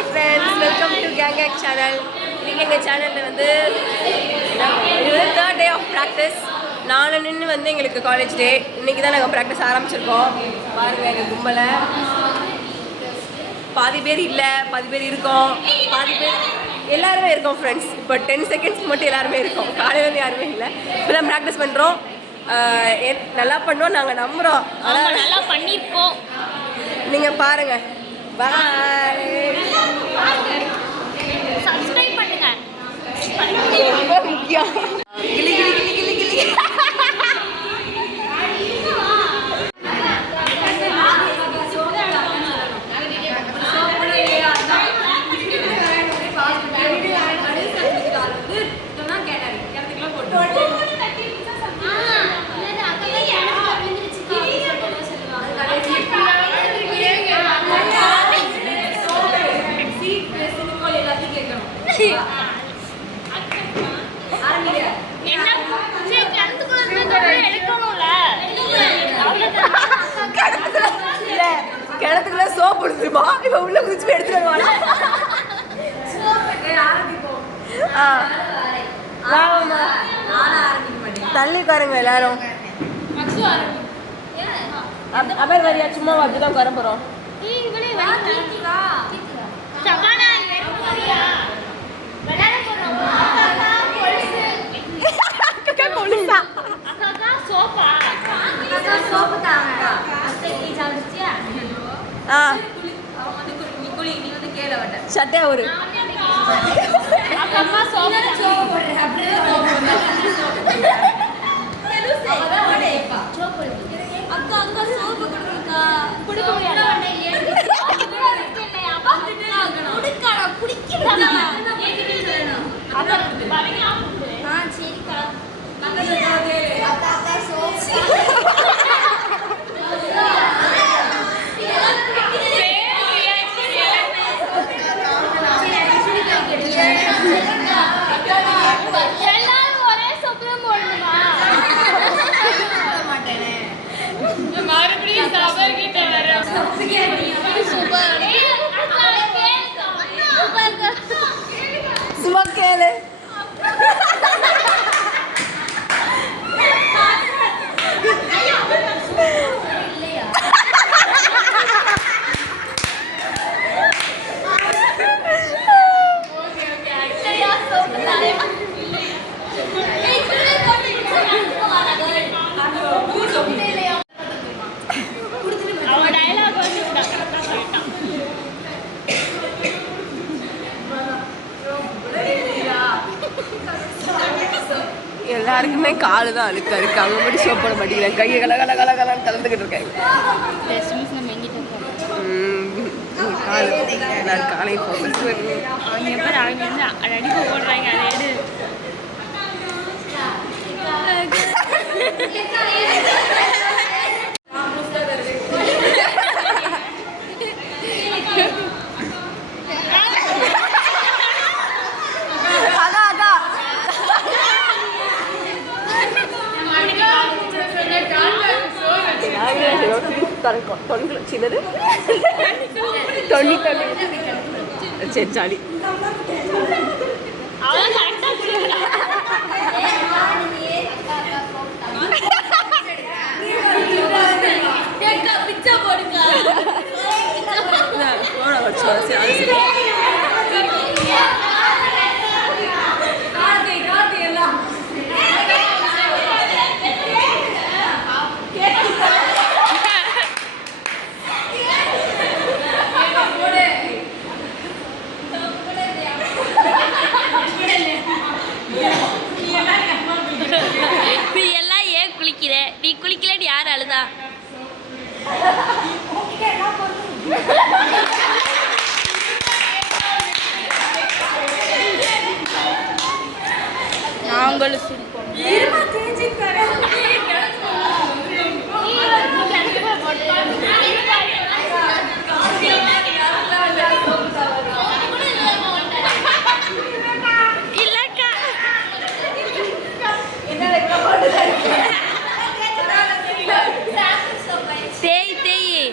Hi friends, welcome to gang channel. இன்றைக்கி எங்கள் சேனலில் வந்து இது வந்து 3rd டே ஆஃப் ப்ராக்டிஸ். நாளைன்னு வந்து எங்களுக்கு காலேஜ் டே. இன்றைக்கி தான் நாங்கள் ப்ராக்டிஸ் ஆரம்பிச்சிருக்கோம். பாருங்கள் எங்கள் கும்பலை பாதி பேர் இல்லை, பாதி பேர் இருக்கோம், பாதி பேர் எல்லாருமே இருக்கோம் ஃப்ரெண்ட்ஸ். இப்போ 10 செகண்ட்ஸ்க்கு மட்டும் எல்லாருமே இருக்கோம். காலையில் வந்து யாருமே இல்லை. இப்போ தான் ப்ராக்டிஸ் பண்ணுறோம். நல்லா பண்ணுவோம் நாங்கள் நம்புகிறோம். ஆனால் நல்லா பண்ணியிருக்கோம். நீங்கள் பாருங்கள். பாய். சப்ஸ்கிரைப் பண்ணுங்க. ரொம்ப முக்கியம். கிளி கிளி கிளி கிளி கிளி. கிணத்துக்குள்ள சோப்பு எடுத்துருமா? இப்ப உள்ள குதிச்சு எடுத்துருவாங்க. தள்ளி பாருங்க எல்லாரும். அமர் வரியா சும்மா அப்படிதான் வர போறோம். சட்டை ஒரு சும்மா கேளு. எல்லாருக்குமே காலு தான் அழுக்கா இருக்கு. அவங்க மட்டும் சோப் போட மாட்டேங்கிறேன். கையை கலகலன்னு கலந்துக்கிட்டு இருக்கேன். காலு எல்லாரும் காலையும் ஃபோக்கஸ் வருது. அடிக்க போடுறாங்க. சின்னது சரி ஜாலி. நீ எல்லாம் ஏன் குளிக்கிற? நீ குளிக்கலன்னு யார் அழுதா? நாங்களும் சிரிப்போம். தேய் தேய்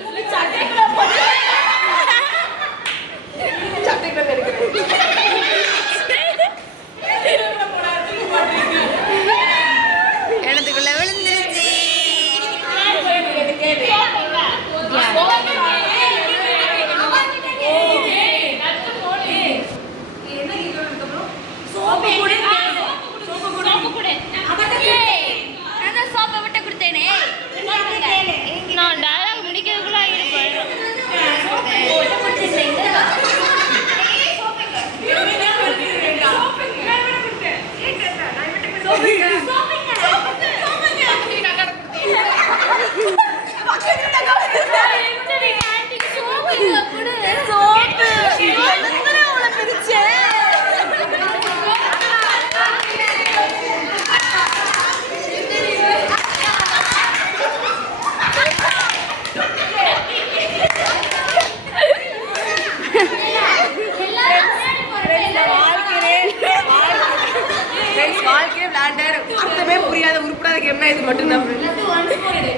அர்த்தமே புரியாத உருப்படாத கேம்னா இது மட்டும் தான்.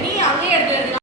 நீ அங்கேயே எடுத்து